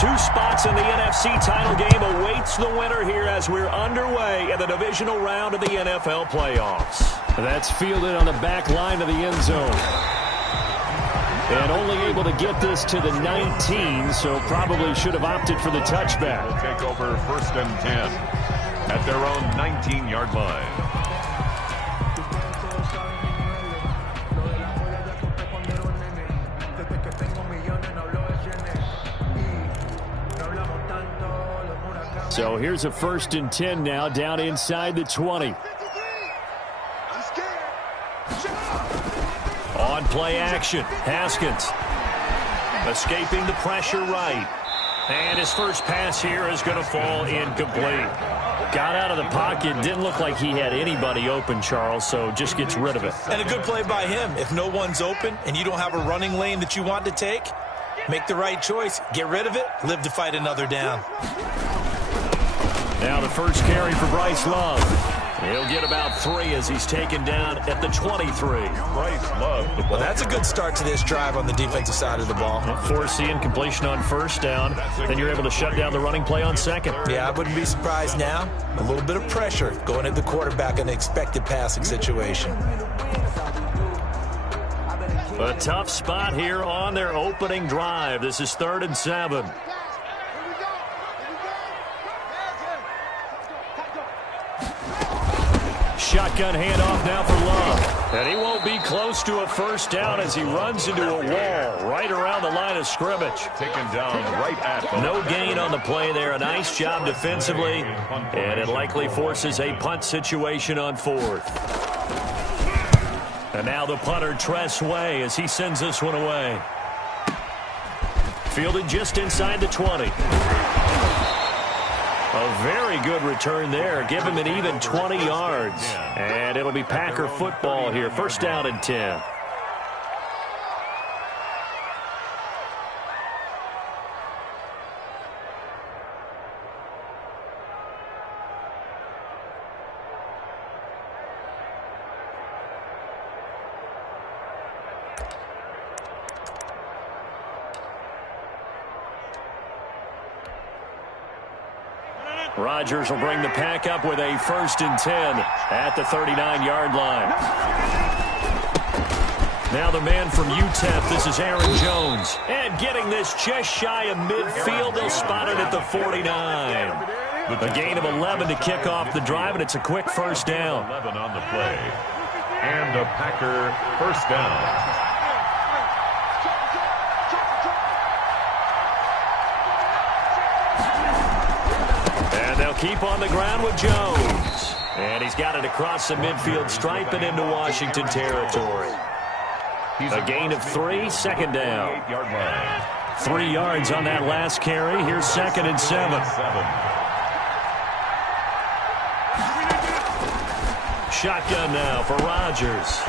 Two spots in the NFC title game awaits the winner here as we're underway in the divisional round of the NFL playoffs. That's fielded on the back line of the end zone. And only able to get this to the 19, so probably should have opted for the touchback. Will take over 1st and 10 at their own 19-yard line. So here's a 1st and 10 now, down inside the 20. On play action, Haskins escaping the pressure right. And his first pass here is going to fall incomplete. Got out of the pocket, didn't look like he had anybody open, Charles, so just gets rid of it. And a good play by him. If no one's open and you don't have a running lane that you want to take, make the right choice. Get rid of it, live to fight another down. Now the first carry for Bryce Love. He'll get about 3 as he's taken down at the 23. Bryce Love, the ball. Well, that's a good start to this drive on the defensive side of the ball. Force the incompletion on 1st down. Then you're able to shut down the running play on 2nd. Yeah, I wouldn't be surprised now. A little bit of pressure going at the quarterback in an expected passing situation. A tough spot here on their opening drive. This is 3rd and 7. Shotgun handoff now for Love. And he won't be close to a 1st down as he runs into a wall right around the line of scrimmage. Taken down right at the No gain on the play there. A nice job defensively. And it likely forces a punt situation on 4th. And now the punter, Tress Way, as he sends this one away. Fielded just inside the 20. A very good return there. Give him an even 20 yards. And it'll be Packer football here. 1st down and 10. Rodgers will bring the pack up with a 1st and 10 at the 39-yard line. Now the man from UTEP, this is Aaron Jones. And getting this just shy of midfield, they'll spot it at the 49. A gain of 11 to kick off the drive, and it's a quick 1st down. 11 on the play. And a Packer 1st down. They'll keep on the ground with Jones. And he's got it across the midfield stripe and into Washington territory. A gain of 3, 2nd down. 3 yards on that last carry. Here's 2nd and 7. Shotgun now for Rodgers.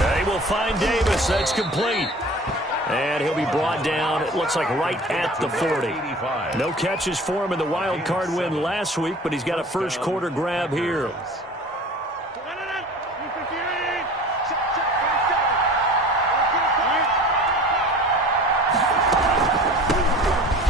They will find Davis. That's complete. And he'll be brought down, it looks like, right at the 40. No catches for him in the wild card win last week, but he's got a first quarter grab here.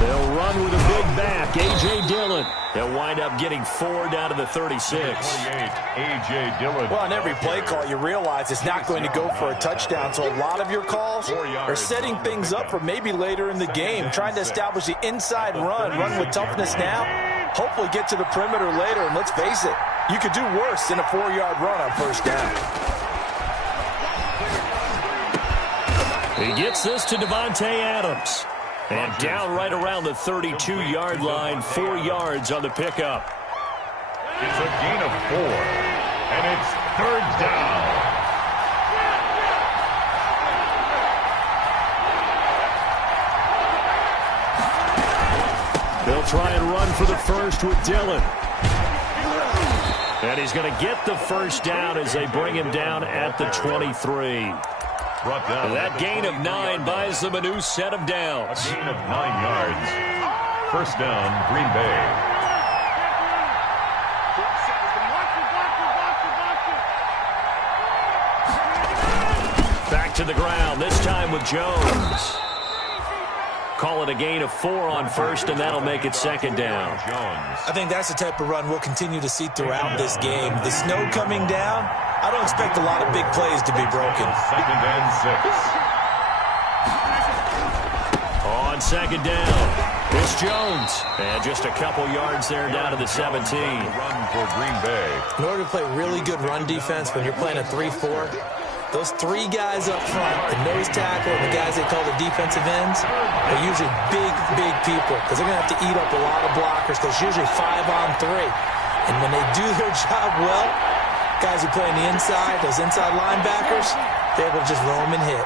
They'll run with a big back, A.J. Dillon. They'll wind up getting 4 down to the 36. A.J. Dillon. Well, on every play call, you realize it's not going to go for a touchdown. So a lot of your calls are setting things up for maybe later in the game, trying to establish the inside run with toughness now, hopefully get to the perimeter later. And let's face it, you could do worse than a 4-yard run on 1st down. He gets this to Devontae Adams. And down right around the 32-yard line, 4 yards on the pickup. It's a gain of 4, and it's 3rd down. They'll try and run for the 1st with Dillon. And he's going to get the 1st down as they bring him down at the 23. That gain of 9 buys them a new set of downs. A gain of 9 yards. 1st down, Green Bay. Back to the ground, this time with Jones. Call it a gain of 4 on first, and that'll make it second down. I think that's the type of run we'll continue to see throughout this game. The snow coming down, I don't expect a lot of big plays to be broken. Second and 6. On second down, it's Jones. And just a couple yards there down to the 17. Run for Green Bay. In order to play really good run defense when you're playing a 3-4, those 3 guys up front, the nose tackle and the guys they call the defensive ends, are usually big people because they're going to have to eat up a lot of blockers because it's usually 5 on 3. And when they do their job well, guys who play on the inside, those inside linebackers, they're able to just roam and hit.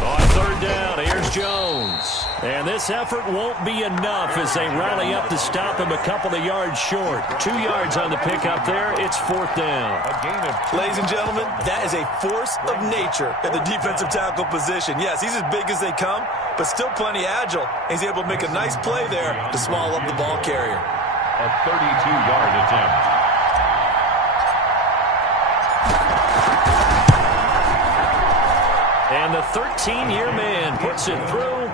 On third down, here's Jones. And this effort won't be enough as they rally up to stop him a couple of yards short. 2 yards on the pickup there. It's fourth down. A gain of 2. Ladies and gentlemen, that is a force of nature at the defensive tackle position. Yes, he's as big as they come, but still plenty agile. He's able to make a nice play there to swallow up the ball carrier. A 32-yard attempt. And the 13-year man puts it through.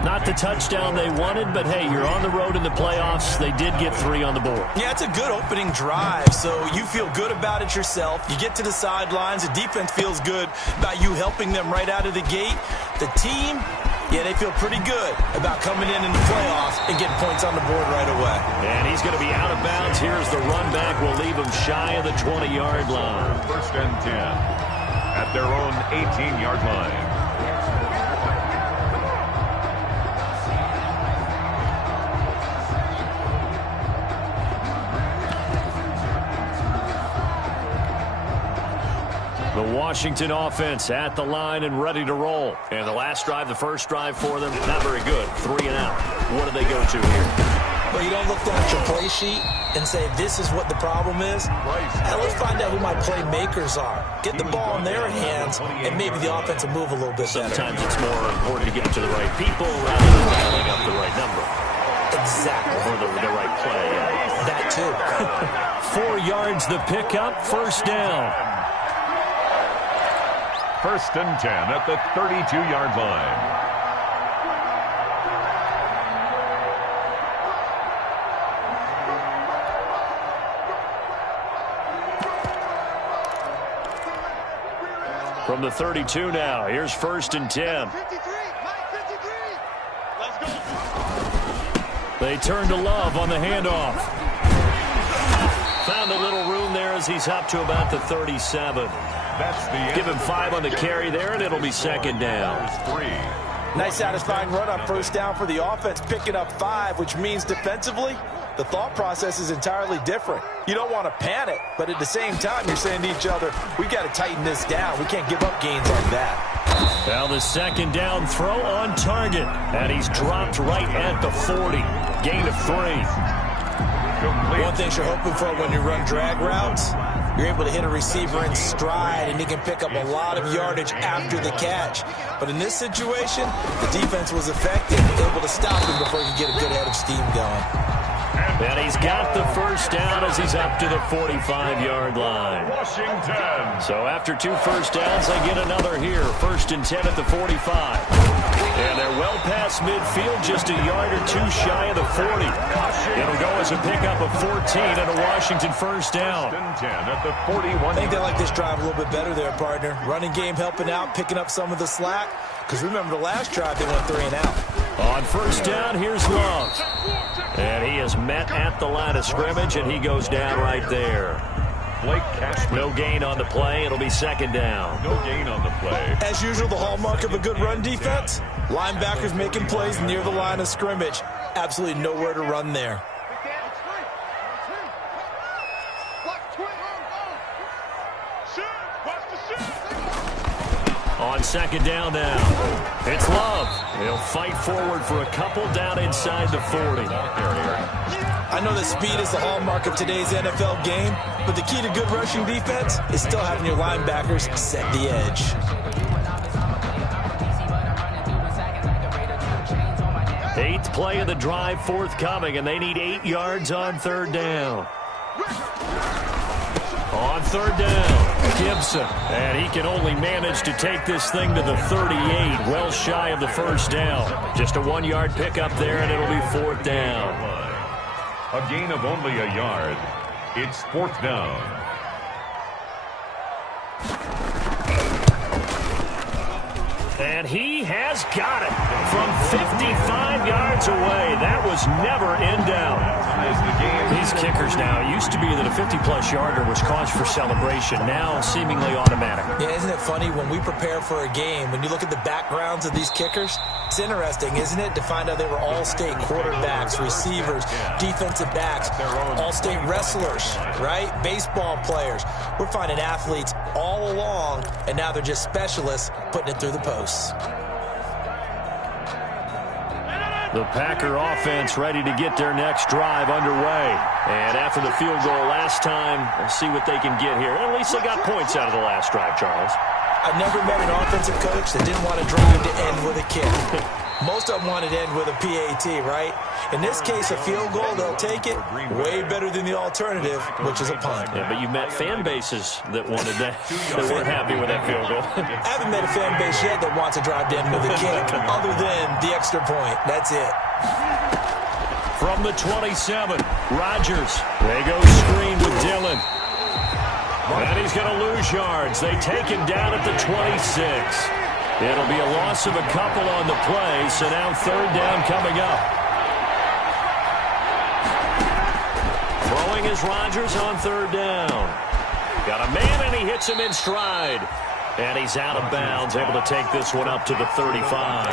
Not the touchdown they wanted, but hey, you're on the road in the playoffs. They did get 3 on the board. Yeah, it's a good opening drive, so you feel good about it yourself. You get to the sidelines. The defense feels good about you helping them right out of the gate. The team, yeah, they feel pretty good about coming in the playoffs and getting points on the board right away. And he's going to be out of bounds. Here's the run back. We'll leave him shy of the 20-yard line. First and 10 at their own 18-yard line. The Washington offense at the line and ready to roll. And the last drive, the first drive for them, not very good. 3 and out. What do they go to here? Well, you don't look down at your play sheet and say, this is what the problem is. Now let's find out who my playmakers are. Get the ball in their hands, and maybe the offense will move a little bit better. Sometimes it's more important to get to the right people rather than dialing up the right number. Exactly. Or the right play. That too. 4 yards the pickup, first down. First and 10 at the 32-yard line. From the 32 now, here's first and 10. They turn to Love on the handoff. Found a little room there as he's up to about the 37. Give him 5 on the carry there, and it'll be second down. Nice satisfying run on first down for the offense, picking up 5, which means defensively, the thought process is entirely different. You don't want to panic, but at the same time, you're saying to each other, we got to tighten this down. We can't give up gains like that. Now the second down throw on target, and he's dropped right at the 40. Gain of 3. One thing you're hoping for when you run drag routes, you're able to hit a receiver in stride, and he can pick up a lot of yardage after the catch. But in this situation, the defense was effective, able to stop him before he could get a good head of steam going. And he's got the first down as he's up to the 45-yard line. Washington. So after 2 first downs, they get another here. First and 10 at the 45. And they're well past midfield, just a yard or 2 shy of the 40. It'll go as a pickup of 14 and a Washington first down. First and 10 at the 41. I think they like this drive a little bit better there, partner. Running game helping out, picking up some of the slack. Because remember the last drive, they went 3 and out. On first down, here's Love. And he is met at the line of scrimmage, and he goes down right there. Blake Cashman. No gain on the play. It'll be second down. No gain on the play. As usual, the hallmark of a good run defense, linebackers making plays near the line of scrimmage. Absolutely nowhere to run there. On second down now, it's Love. He'll fight forward for a couple down inside the 40. I know that speed is the hallmark of today's NFL game, but the key to good rushing defense is still having your linebackers set the edge. Eighth play of the drive forthcoming, and they need 8 yards on third down. On third down, Gibson. And he can only manage to take this thing to the 38, well shy of the first down. Just a 1-yard pickup there, and it'll be 4th down. A gain of only a yard. It's 4th down. And he has got it from 55 yards away. That was never in doubt. These kickers now, it used to be that a 50-plus yarder was cause for celebration. Now seemingly automatic. Yeah, isn't it funny when we prepare for a game, when you look at the backgrounds of these kickers, it's interesting, isn't it, to find out they were all-state quarterbacks, receivers, defensive backs, all-state wrestlers, right? Baseball players. We're finding athletes all along, and now they're just specialists putting it through the posts. The Packer offense ready to get their next drive underway. And after the field goal last time, we'll see what they can get here. At least they got points out of the last drive, Charles. I've never met an offensive coach that didn't want to drive to end with a kick. Most of them wanted to end with a PAT, right? In this case, a field goal, they'll take it. Way better than the alternative, which is a punt. Yeah, but you've met fan bases that wanted that, that weren't happy with that field goal. I haven't met a fan base yet that wants to drive to end with a kick, other than the extra point. That's it. From the 27, Rodgers. They go screen with Dillon. And he's going to lose yards. They take him down at the 26. It'll be a loss of a couple on the play, so now 3rd down coming up. Throwing is Rodgers on 3rd down. Got a man, and he hits him in stride. And he's out of bounds, able to take this one up to the 35.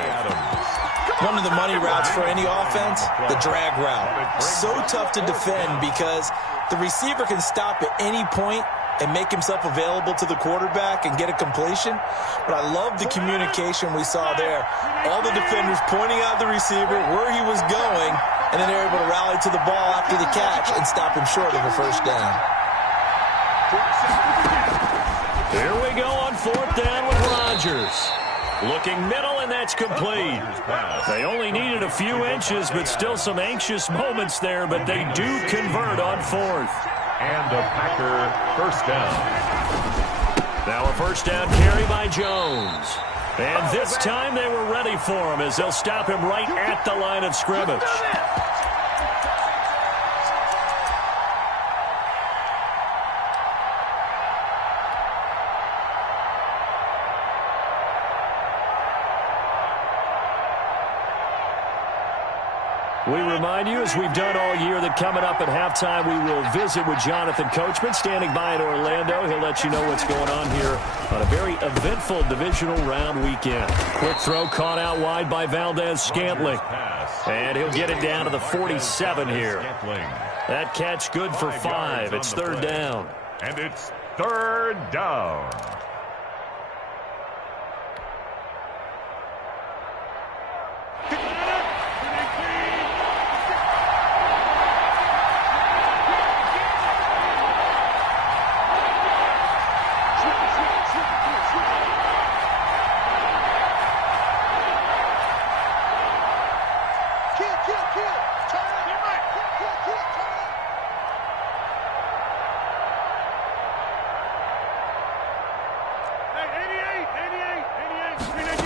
One of the money routes for any offense, the drag route. So tough to defend because the receiver can stop at any point and make himself available to the quarterback and get a completion. But I love the communication we saw there. All the defenders pointing out the receiver, where he was going, and then they're able to rally to the ball after the catch and stop him short of a 1st down. Here we go on 4th down with Rodgers. Looking middle, and that's complete. They only needed a few inches, but still some anxious moments there, but they do convert on 4th. And a Packer 1st down. Now a 1st down carry by Jones. And this time they were ready for him as they'll stop him right at the line of scrimmage. We remind you, as we've done all year, that coming up at halftime, we will visit with Jonathan Coachman, standing by in Orlando. He'll let you know what's going on here on a very eventful divisional round weekend. Quick throw caught out wide by Valdez-Scantling. And he'll get it down to the 47 here. That catch good for 5. It's 3rd down. And it's 3rd down.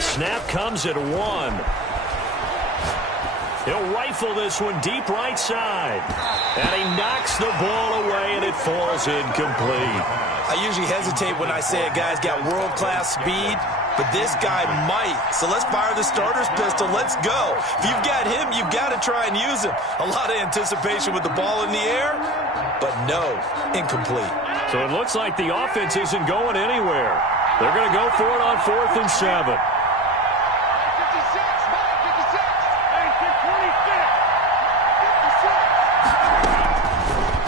Snap comes at 1. He'll rifle this one deep right side. And he knocks the ball away, and it falls incomplete. I usually hesitate when I say a guy's got world-class speed, but this guy might. So let's fire the starter's pistol. Let's go. If you've got him, you've got to try and use him. A lot of anticipation with the ball in the air, but no, incomplete. So it looks like the offense isn't going anywhere. They're going to go for it on 4th and 7.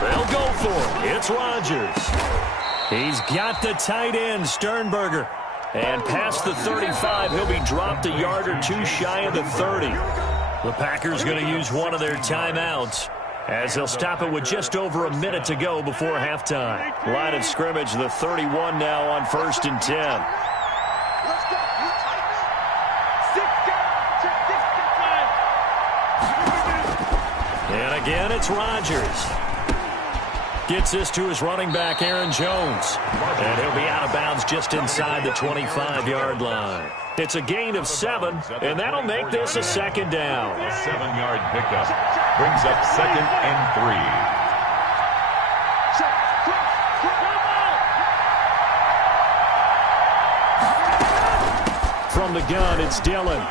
They'll go for it. It's Rodgers. He's got the tight end, Sternberger. And past the 35, he'll be dropped a yard or two shy of the 30. The Packers going to use one of their timeouts as they'll stop it with just over a minute to go before halftime. Line of scrimmage, the 31 now on 1st and 10. And again, it's Rodgers. Gets this to his running back, Aaron Jones. And he'll be out of bounds just inside the 25-yard line. It's a gain of 7, and that'll make this a second down. A 7-yard pickup brings up 2nd and 3. From the gun, it's Dillon.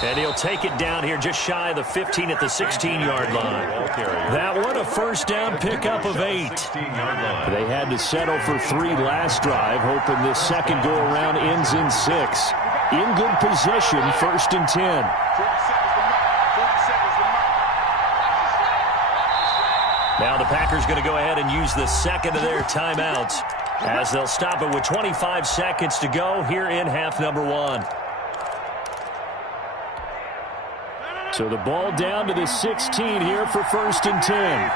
And he'll take it down here just shy of the 15 at the 16-yard line. That one a first down pickup of 8. They had to settle for 3 last drive, hoping this second go-around ends in 6. In good position, 1st and 10. Now the Packers going to go ahead and use the second of their timeouts as they'll stop it with 25 seconds to go here in half number 1. So the ball down to the 16 here for 1st and 10.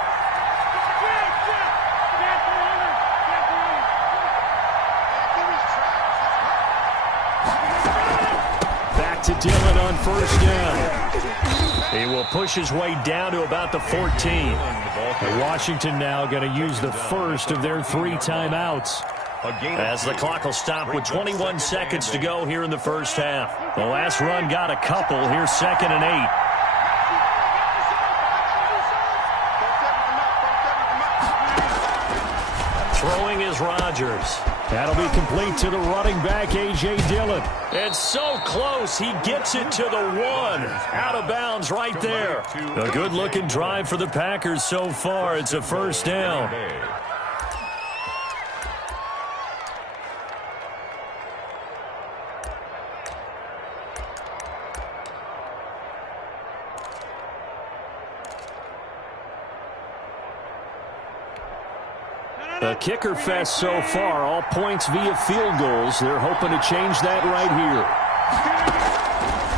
Back to Dillon on 1st down. He will push his way down to about the 14. And Washington now going to use the first of their 3 timeouts. As the clock will stop with 21 seconds to go here in the first half. The last run got a couple. Here's 2nd and 8. Throwing is Rodgers. That'll be complete to the running back, A.J. Dillon. And so close, he gets it to the 1. Out of bounds right there. A good-looking drive for the Packers so far. It's a first down. A kicker fest so far, all points via field goals. They're hoping to change that right here.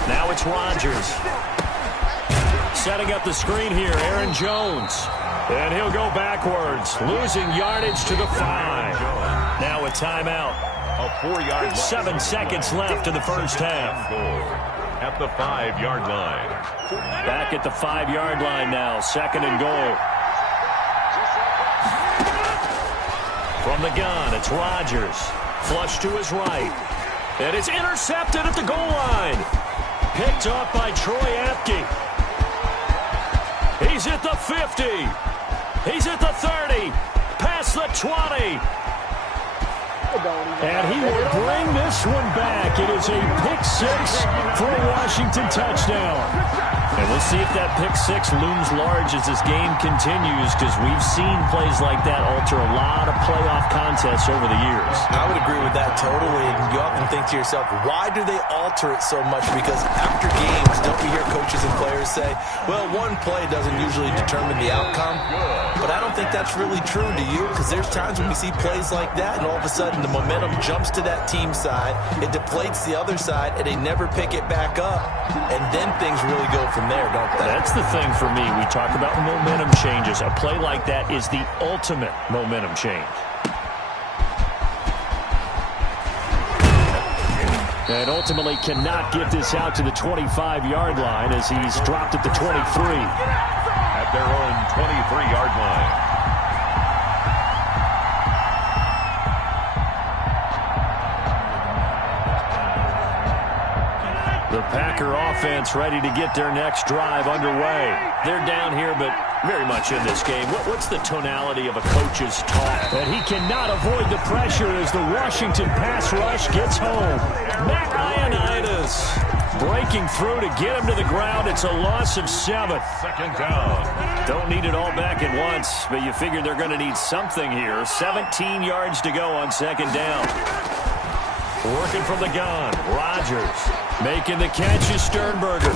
Now it's Rodgers. Setting up the screen here, Aaron Jones. And he'll go backwards, losing yardage to the 5. Now a timeout. A 4-yard line. 7 seconds left in the first half. At the 5-yard line. Back at the 5-yard line now, 2nd and goal. From the gun, it's Rodgers. Flush to his right. And it's intercepted at the goal line. Picked off by Troy Apke. He's at the 50. He's at the 30. Past the 20. And he will bring this one back. It is a pick-6 for a Washington touchdown. And we'll see if that pick-6 looms large as this game continues, because we've seen plays like that alter a lot of playoff contests over the years. I would agree with that totally. And you often think to yourself, why do they alter it so much? Because after games, don't we hear coaches and players say, well, one play doesn't usually determine the outcome. But I don't think that's really true, do you? Because there's times when we see plays like that, and all of a sudden the momentum jumps to that team side, it deflates the other side, and they never pick it back up. And then things really go from there, don't they? That's the thing for me. We talk about momentum changes. A play like that is the ultimate momentum change. And ultimately cannot get this out to the 25-yard line as he's dropped at the 23. At their own 23-yard line. The Packer offense ready to get their next drive underway. They're down here, but very much in this game. What's the tonality of a coach's talk? And he cannot avoid the pressure as the Washington pass rush gets home. Matt Ioannidis breaking through to get him to the ground. It's a loss of 7. 2nd down. Don't need it all back at once, but you figure they're going to need something here. 17 yards to go on 2nd down. Working from the gun, Rodgers. Making the catch is Sternberger.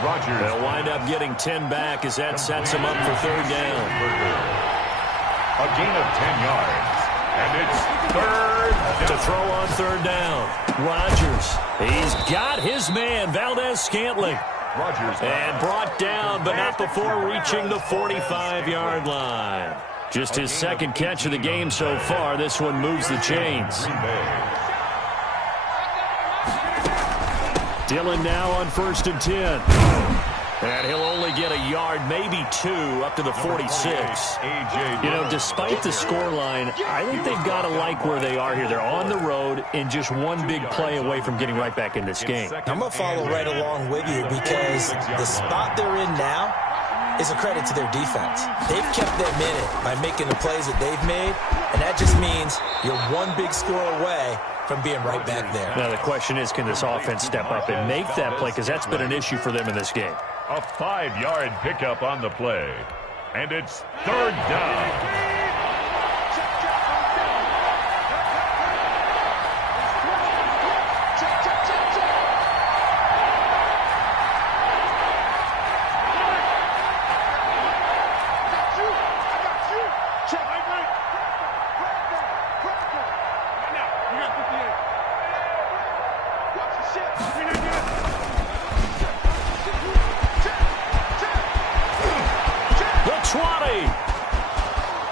Rodgers. They'll wind up getting 10 back as that sets him up for 3rd down. A gain of 10 yards. And it's 3rd down. To throw on 3rd down. Rodgers. He's got his man, Valdez-Scantling. Rodgers. And brought down, but not before reaching the 45-yard line. Just his 2nd catch of the game so far. This one moves the chains. Dillon now on 1st and 10. And he'll only get a yard, maybe 2, up to the 46. You know, despite the scoreline, I think they've got to like where they are here. They're on the road and just one big play away from getting right back in this game. I'm going to follow right along with you because the spot they're in now is a credit to their defense. They've kept them in it by making the plays that they've made, and that just means you're one big score away from being right back there. Now the question is, can this offense step up and make that play? Because that's been an issue for them in this game. A 5-yard pickup on the play. And it's 3rd down.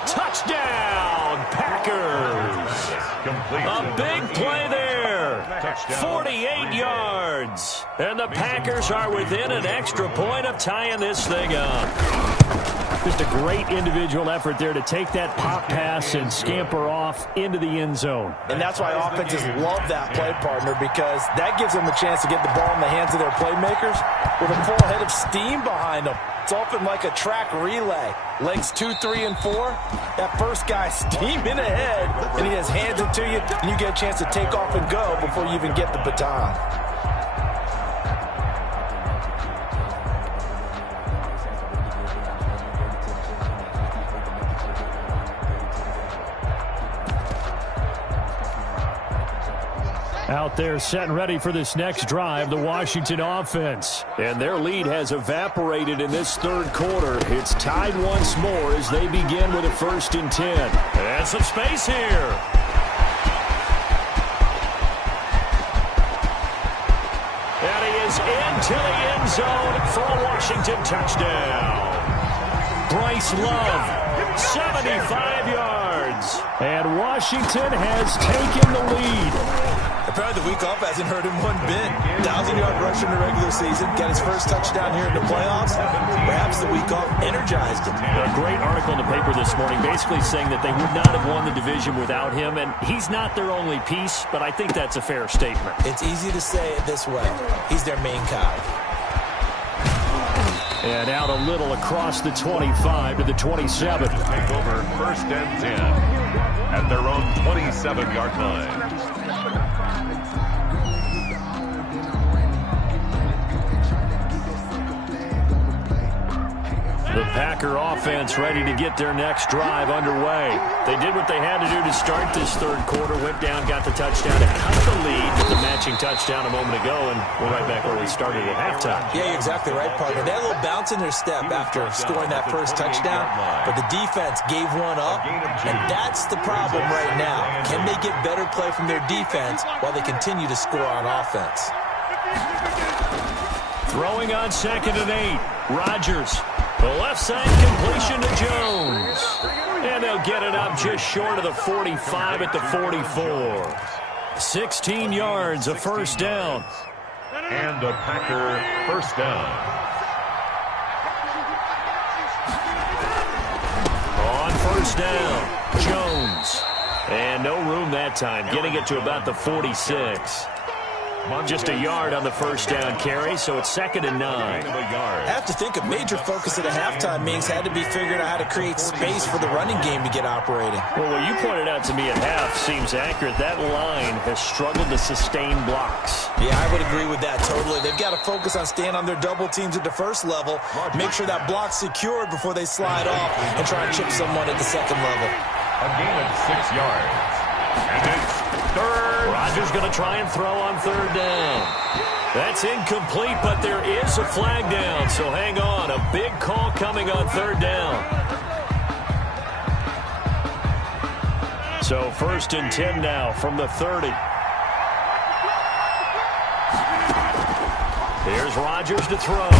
Touchdown, Packers. A big play there. 48 yards. And the Packers are within an extra point of tying this thing up. Just a great individual effort there to take that pop pass and scamper off into the end zone. And that's why offenses love that play, partner, because that gives them a chance to get the ball in the hands of their playmakers with a full head of steam behind them. It's often like a track relay. Legs 2, 3, and 4. That first guy steaming ahead, and he just hands it to you, and you get a chance to take off and go before you even get the baton. Out there set and ready for this next drive, the Washington offense. And their lead has evaporated in this 3rd quarter. It's tied once more as they begin with a 1st and 10. And some space here. And he is into the end zone for a Washington touchdown. Bryce Love, 75 yards. And Washington has taken the lead. Apparently the week off hasn't hurt him one bit. 1,000-yard rush in the regular season. Got his first touchdown here in the playoffs. Perhaps the week off energized him. A great article in the paper this morning basically saying that they would not have won the division without him. And he's not their only piece, but I think that's a fair statement. It's easy to say it this way. He's their main cog. And out a little across the 25 to the 27. Take over 1st and 10 at their own 27-yard line. The Packer offense ready to get their next drive underway. They did what they had to do to start this 3rd quarter, went down, got the touchdown to cut the lead with the matching touchdown a moment ago, and we're right back where we started at halftime. Yeah, you're exactly right, partner. They had a little bounce in their step after scoring that first touchdown, but the defense gave one up, and that's the problem right now. Can they get better play from their defense while they continue to score on offense? Throwing on 2nd and 8, Rodgers. The left side completion to Jones. And they'll get it up just short of the 45 at the 44. 16 yards, a 1st down. And a Packer 1st down. On 1st down, Jones. And no room that time, getting it to about the 46. Just a yard on the 1st down carry, so it's 2nd and 9. I have to think a major focus at a halftime means had to be figuring out how to create space for the running game to get operating. Well, what you pointed out to me at half seems accurate. That line has struggled to sustain blocks. Yeah, I would agree with that totally. They've got to focus on staying on their double teams at the 1st level, make sure that block's secured before they slide off and try and chip someone at the 2nd level. A gain of 6 yards. And it's 3rd. Rodgers going to try and throw on 3rd down. That's incomplete, but there is a flag down, so hang on. A big call coming on 3rd down. So 1st and 10 now from the 30. Here's Rodgers to throw.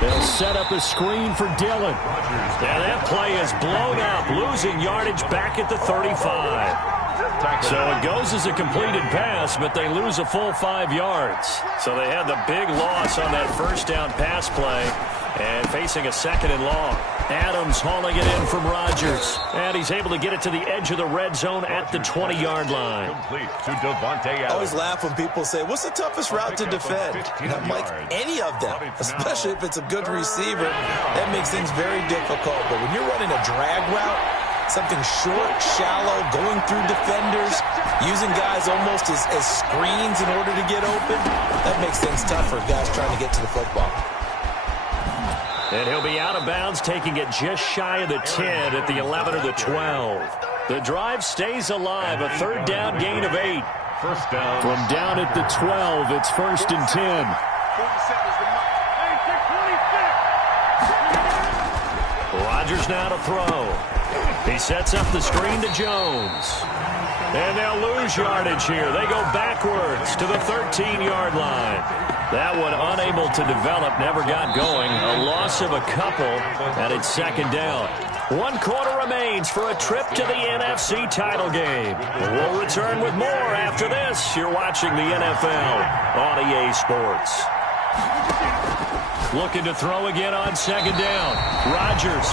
They'll set up a screen for Dillon. And that play is blown up, losing yardage back at the 35. So it goes as a completed pass, but they lose a full 5 yards. So they had the big loss on that first down pass play and facing a 2nd and long. Adams hauling it in from Rodgers. And he's able to get it to the edge of the red zone at the 20-yard line. Complete to Devontae Adams. I always laugh when people say, what's the toughest route to defend? And I'm like, any of them, especially if it's a good receiver. That makes things very difficult. But when you're running a drag route, something short, shallow, going through defenders, using guys almost as screens in order to get open, that makes things tough for guys trying to get to the football. And he'll be out of bounds, taking it just shy of the 10 at the 11 or the 12. The drive stays alive, a 3rd down gain of 8. First down. From down at the 12, it's 1st and 10. Rodgers now to throw. He sets up the screen to Jones. And they'll lose yardage here. They go backwards to the 13-yard line. That one unable to develop, never got going. A loss of a couple, and it's 2nd down. 1 quarter remains for a trip to the NFC title game. We'll return with more after this. You're watching the NFL on EA Sports. Looking to throw again on 2nd down. Rodgers.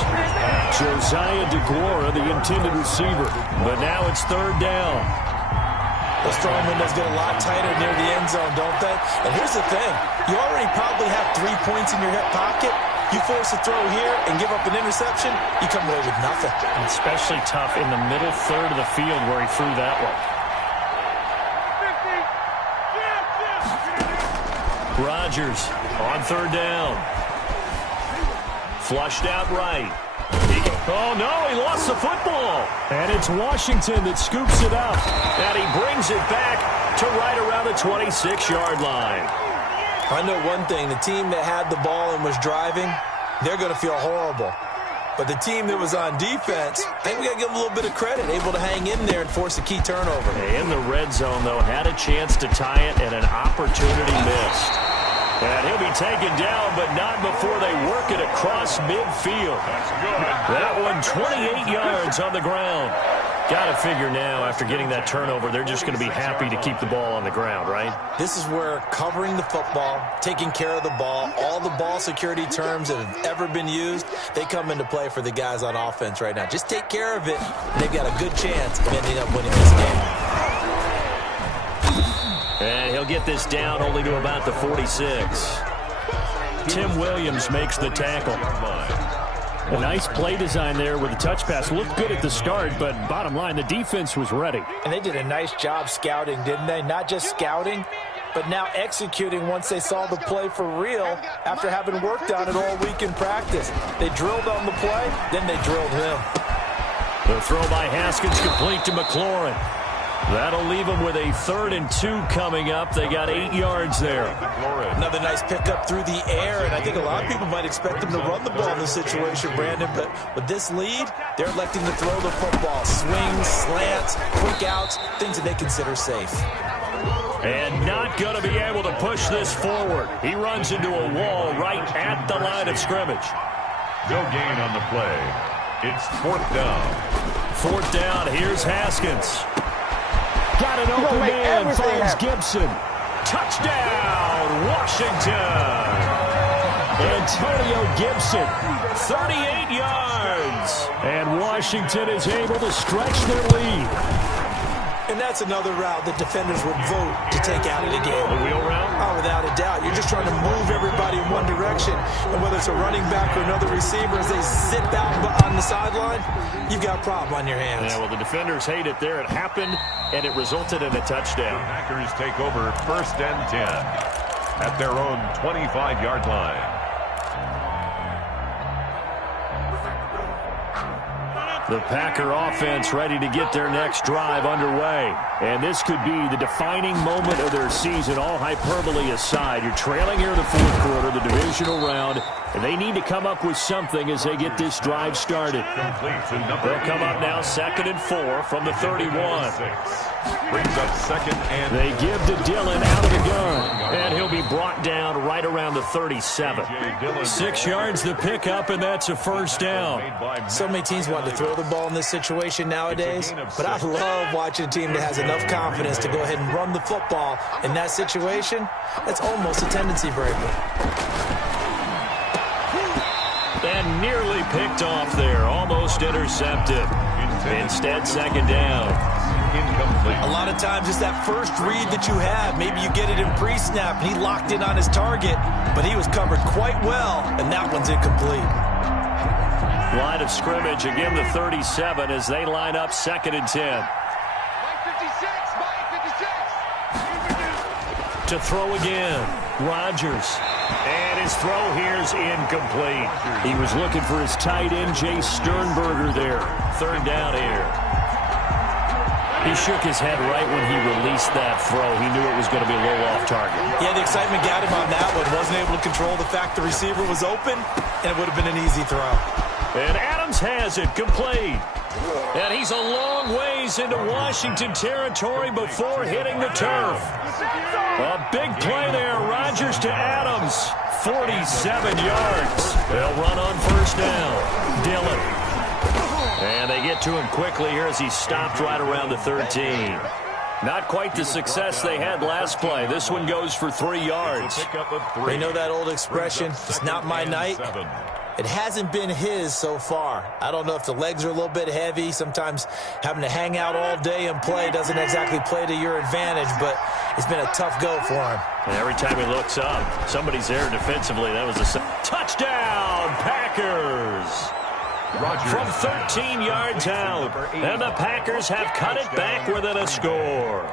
Josiah DeGuara, the intended receiver. But now it's 3rd down. Those throwing windows get a lot tighter near the end zone, don't they? And here's the thing. You already probably have 3 points in your hip pocket. You force a throw here and give up an interception, you come away with nothing. And especially tough in the middle third of the field where he threw that one. Rodgers on 3rd down. Flushed out right. Oh, no, he lost the football. And it's Washington that scoops it up. And he brings it back to right around the 26-yard line. I know one thing. The team that had the ball and was driving, they're going to feel horrible. But the team that was on defense, I think we got to give them a little bit of credit, able to hang in there and force a key turnover. In the red zone, though, had a chance to tie it and an opportunity missed. And he'll be taken down, but not before they work it across midfield. That one, 28 yards on the ground. Got to figure now, after getting that turnover, they're just going to be happy to keep the ball on the ground, right? This is where covering the football, taking care of the ball, all the ball security terms that have ever been used, they come into play for the guys on offense right now. Just take care of it, and they've got a good chance of ending up winning this game. And he'll get this down only to about the 46. Tim Williams makes the tackle. A nice play design there with a touch pass. Looked good at the start, but bottom line, the defense was ready. And they did a nice job scouting, didn't they? Not just scouting, but now executing once they saw the play for real after having worked on it all week in practice. They drilled on the play, then they drilled him. The throw by Haskins complete to McLaurin. That'll leave them with a 3rd and 2 coming up. They got 8 yards there. Another nice pickup through the air, and I think a lot of people might expect them to run the ball in this situation, Brandon, but with this lead, they're electing to throw the football. Swings, slants, quick outs, things that they consider safe. And not going to be able to push this forward. He runs into a wall right at the line of scrimmage. No gain on the play. It's 4th down. 4th down, here's Haskins. Got an open man, finds Gibson. Touchdown, Washington. Antonio Gibson, 38 yards. And Washington is able to stretch their lead. And that's another route that defenders would vote to take out of the game. The wheel route? Oh, without a doubt. You're just trying to move everybody in one direction. And whether it's a running back or another receiver, as they zip out on the sideline, you've got a problem on your hands. Yeah, well, the defenders hate it there. It happened, and it resulted in a touchdown. The Packers take over 1st and 10 at their own 25-yard line. The Packer offense ready to get their next drive underway. And this could be the defining moment of their season, all hyperbole aside. You're trailing here in the 4th quarter, the divisional round. And they need to come up with something as they get this drive started. They'll come up now 2nd and 4 from the 31. Brings up 2nd and they give to Dillon out of the gun. And he'll be brought down right around the 37. 6 yards the pickup, and that's a first down. So many teams want to throw the ball in this situation nowadays, but I love watching a team that has enough confidence to go ahead and run the football in that situation. That's almost a tendency breaker. And nearly picked off there. Almost intercepted. Instead, 2nd down. Incomplete. A lot of times it's that first read that you have. Maybe you get it in pre-snap, and he locked in on his target, but he was covered quite well, and that one's incomplete. Line of scrimmage, again the 37 as they line up 2nd and 10. To throw again, Rodgers. And his throw here is incomplete. He was looking for his tight end, Jay Sternberger there. 3rd down here. He shook his head right when he released that throw. He knew it was going to be a little off target. Yeah, the excitement got him on that one. Wasn't able to control the fact the receiver was open, and it would have been an easy throw. And Adams has it complete. And he's a long ways into Washington territory before hitting the turf. A big play there. Rodgers to Adams. 47 yards. They'll run on 1st down. Dillon. And they get to him quickly here as he stopped right around the 13. Not quite the success they had last play. This one goes for 3 yards. They know that old expression, it's not my night. It hasn't been his so far. I don't know if the legs are a little bit heavy. Sometimes having to hang out all day and play doesn't exactly play to your advantage, but it's been a tough go for him. And every time he looks up, somebody's there defensively. That was a touchdown, Packers! Rodgers. From 13 yards out, and the Packers have cut it back within a score.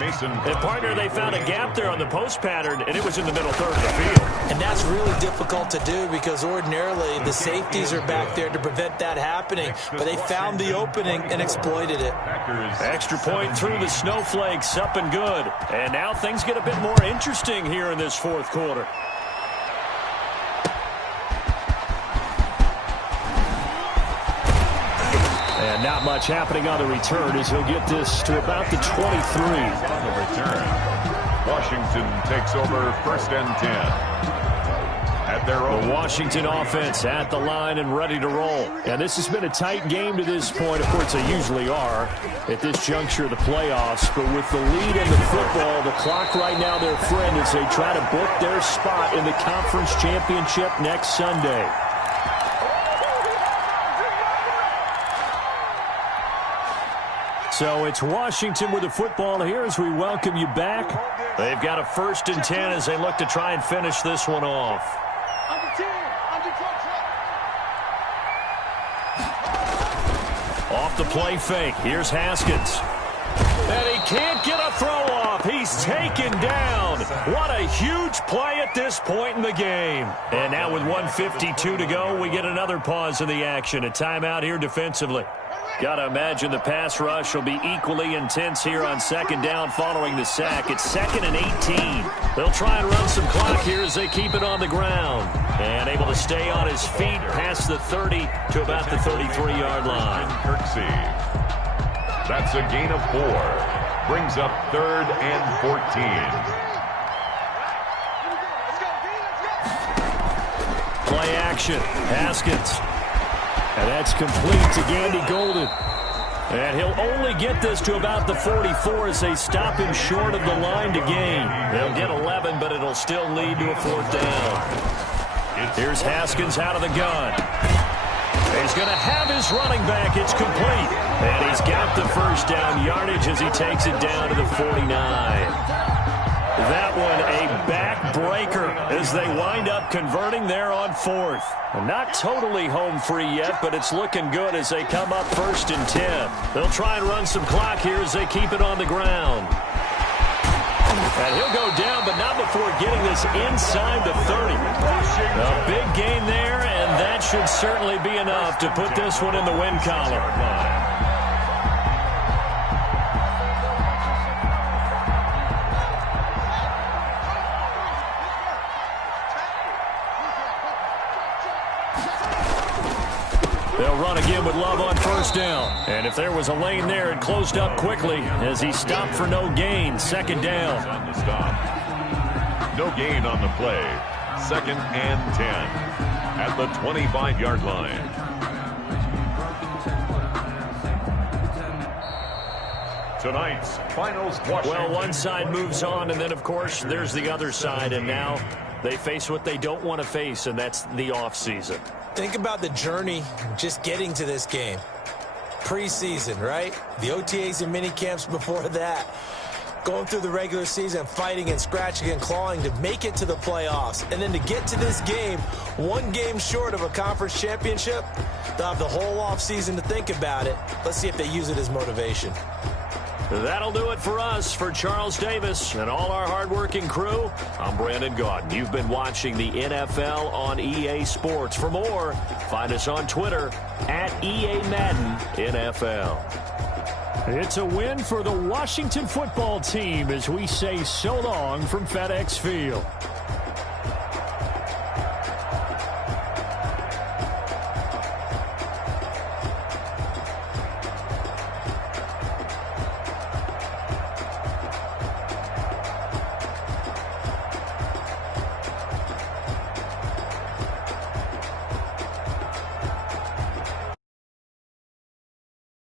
Mason. And partner, they found a gap there on the post pattern, and it was in the middle third of the field. And that's really difficult to do because ordinarily the safeties are back there to prevent that happening. But they found the opening and exploited it. Extra point through the snowflakes, up and good. And now things get a bit more interesting here in this 4th quarter. And not much happening on the return as he'll get this to about the 23. On the return, Washington takes over 1st and 10. At their own. The Washington offense at the line and ready to roll. And this has been a tight game to this point. Of course, they usually are at this juncture of the playoffs. But with the lead in the football, the clock right now their friend as they try to book their spot in the conference championship next Sunday. So it's Washington with the football here as we welcome you back. They've got a 1st and 10 as they look to try and finish this one off. Off the play fake. Here's Haskins. And he can't get a throw off. He's taken down. What a huge play at this point in the game. And now with 1:52 to go, we get another pause in the action. A timeout here defensively. Got to imagine the pass rush will be equally intense here on 2nd down following the sack. It's 2nd and 18. They'll try and run some clock here as they keep it on the ground. And able to stay on his feet past the 30 to about the 33-yard line. Kirksey. That's a gain of 4. Brings up 3rd and 14. Play action. Haskins. And that's complete to Gandy Golden. And he'll only get this to about the 44 as they stop him short of the line to gain. They'll get 11, but it'll still lead to a 4th down. Here's Haskins out of the gun. He's going to have his running back. It's complete. And he's got the 1st down yardage as he takes it down to the 49. That one a backbreaker as they wind up converting there on 4th. Not totally home free yet, but it's looking good as they come up 1st and 10. They'll try and run some clock here as they keep it on the ground. And he'll go down, but not before getting this inside the 30. A big gain there, and that should certainly be enough to put this one in the win column. They'll run again with Love on first down. And if there was a lane there, it closed up quickly as he stopped for no gain. Second down. On the stop. No gain on the play. 2nd and 10 at the 25-yard line. Tonight's finals. Well, one side moves on, and then, of course, there's the other side, and now they face what they don't want to face, and that's the offseason. Think about the journey just getting to this game. Preseason, right? The OTAs and mini camps before that. Going through the regular season, fighting and scratching and clawing to make it to the playoffs. And then to get to this game, one game short of a conference championship, they'll have the whole offseason to think about it. Let's see if they use it as motivation. That'll do it for us. For Charles Davis and all our hardworking crew, I'm Brandon Gaudin. You've been watching the NFL on EA Sports. For more, find us on Twitter at EA Madden NFL. It's a win for the Washington football team as we say so long from FedEx Field.